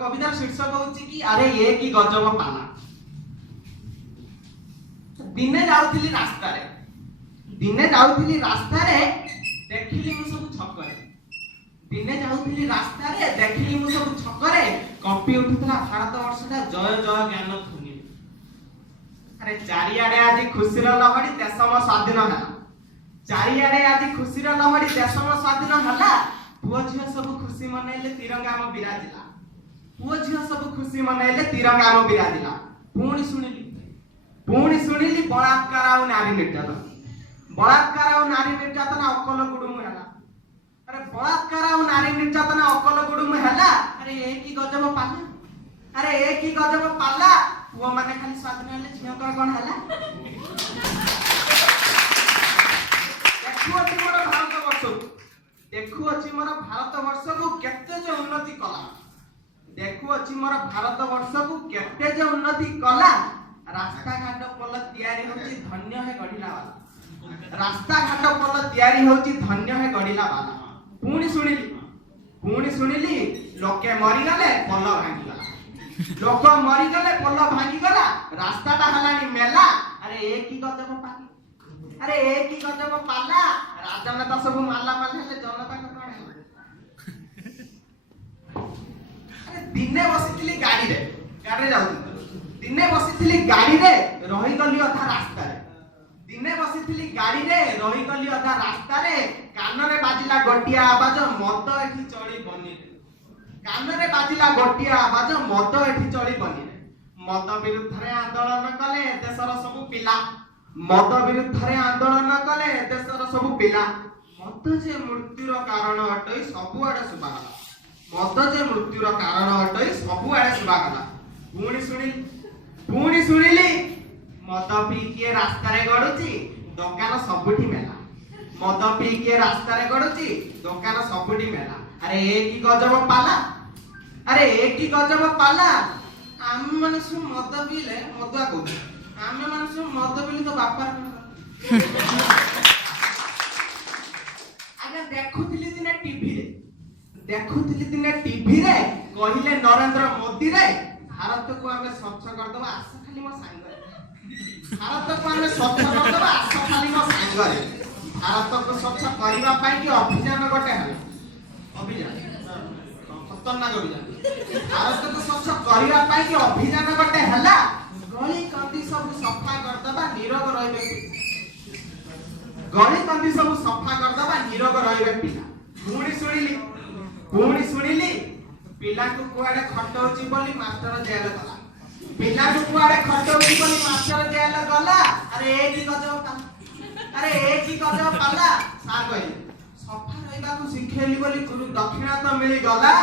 कवितार शीर्षक होची कि अरे ये की गजब पाला। दिने जाउथिली रास्ता रे देखिली मु सब छकरे दिने जाउथिली रास्ता रे देखिली मु सब छकरे कपि उठुतला भारत वर्षटा जय जय ज्ञान ध्वनि। अरे चारियाडे आज खुशीर लहड़ी देशम स्वाधीन होला। चारियाडे आज खुशीर लहड़ी देशम स्वाधीन होला। पुओ झियो सब खुशी मनाइले तिरंगा म बिराजिला। पुओ झियो सब खुशी मनाइले तिरंगा म बिराजिला। पुणी सुनिली बलात्कार आ नारी निर्यातन अकल गुडुम होला। अरे बलात्कार आ नारी निर्यातन अकल गुडुम होला। अरे ए की गजब पाला पुओ माने खाली स्वाधीन हेले झियो का कोन होला। देखुअछि मोर भारत वर्ष को केते जे उन्नति कला। देखुअछि मोर भारत वर्ष को केते जे उन्नति कला। रास्ता घाट पल तयारी होची धन्य है गढिला वाला। रास्ता घाट पल तयारी होची धन्य है गढिला वाला। पुणी सुनिली लोके मरि गले पल भांगी गला। लोक मरि गले पल भांगी गला। रास्ताटा हलानी मेला। अरे ए की गजब पाला। राजनेता सब माला हेले जनता को कोन है। अरे दिने बसिथिली गाड़ी रे जाउथि। दिने बसिथिली गाड़ी रे रही गली अधा रास्ता रे। दिने बसिथिली गाड़ी रे रही गली अधा रास्ता रे। कान रे बाजिला गोटिया आवाज मद एठी चली बनी रे। कान रे बाजिला गोटिया आवाज मद एठी चली बनी रे। मद विरुद्ध रे आंदोलन कले देशर सब पिला। मद विरुद्ध रे आंदोलन कले देशर सब पिला। मद जे मृत्युर कारण अटई सबुआडे सुबागला। मद जे मृत्युर कारण अटई सबुआडे सुबागला। पुणी सुनिली मद पी के रास्ता रे गडुची दुकान सबुठी मेला। मद पी के रास्ता रे गडुची दुकान सबुठी मेला। अरे ए की गजब पाला। आम माने सु मद पीले मदुआ को आमे माने सु मद पीले तो बापार आगे देखुथिली दिने टीवी रे कहिले नरेंद्र मोदी रे भारत को हमें स्वच्छ कर दबा आशा खाली मो सांग रे। भारत को हमें स्वच्छ कर दबा आशा खाली मो सांग रे। भारत को स्वच्छ करिवा पाई कि अभियान गोटे हल अभियान खतरनाक अभियान। भारत को स्वच्छ करिवा पाई कि अभियान गोटे हला। गली कंदी सब सफा कर दबा निरोग रहबे। गली कंदी सब सफा कर दबा निरोग रहबे पिला। पुणी सुनिली पिला को कुआडे खटौची बोली मास्टर जेल गला। पिला को कुआडे खटौची बोली मास्टर जेल गला। अरे ए की गजब पाला। सा कहि सफा रहबा को सिखेली बोली गुरु दक्षिणा तो मिली गला।